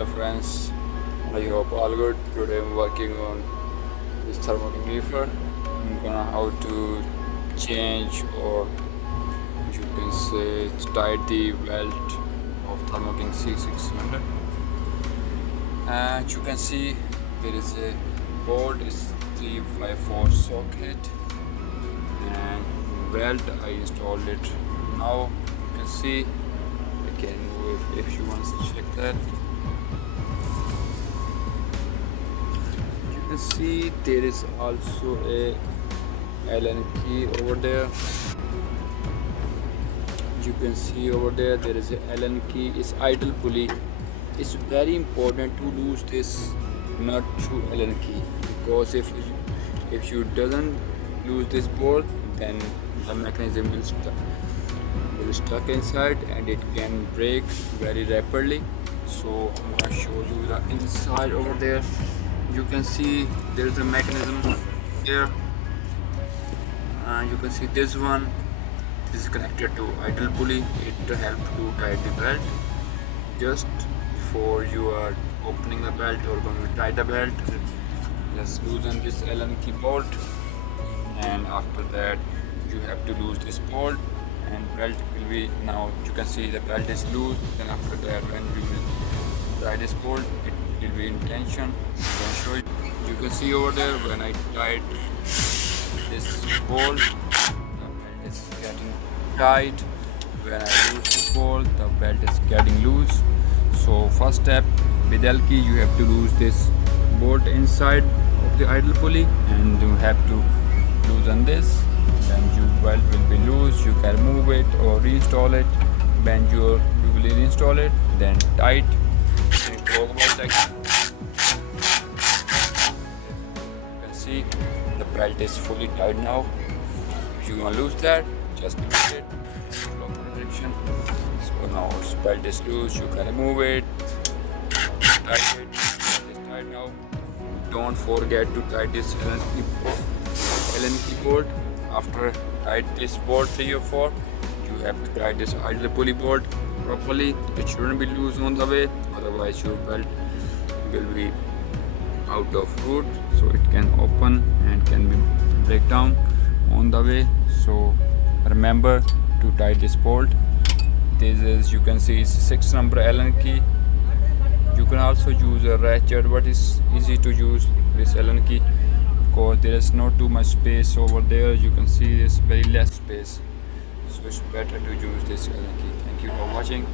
Hello friends, I hope all good. Today I'm working on this Thermo King reefer. I'm gonna how to change, or you can say tight the belt of Thermo King C600. And you can see there is a board is 3x4 socket and belt I installed it. Now you can see I can move it if you want to check that. You can see there is also a Allen key over there. You can see over there is a Allen key. It's idle pulley. It's very important to lose this nut through Allen key, because if you doesn't lose this bolt, then the mechanism will stuck inside and it can break very rapidly. So I'm gonna show you the inside over there. You can see there is a mechanism here. You can see this one. This is connected to idle pulley. It helps to tighten the belt. Just before you are opening the belt or going to tie the belt, just loosen this Allen key bolt, and after that you have to lose this bolt and belt will be, now you can see the belt is loose. Then after that, when you will tie this bolt, it will be in tension. I'm going to show you. You can see over there when I tied this bolt, the belt is getting tight. When I lose this bolt, the belt is getting loose. So first step, with Allen key you have to lose this bolt inside of the idle pulley, and you have to loosen this. Then your belt will be loose. You can move it or reinstall it. When you will reinstall it, then tight. Talk about that. You can see the belt is fully tight now. If you want to lose that, just lose it. Lock direction. So now its belt is loose. You can remove it. Tight it. It is tight now. Don't forget to tie this Allen key bolt. After tie this bolt 3 or 4, you have to tie this idle pulley bolt properly. It shouldn't be loose on the way, otherwise your belt will be out of route, so it can open and can be break down on the way. So remember to tie this bolt. This is, you can see, it's 6 number Allen key. You can also use a ratchet, but it's easy to use this Allen key because there is not too much space over there. You can see there's very less space, so it's better to use this Allen key. Thank you for watching.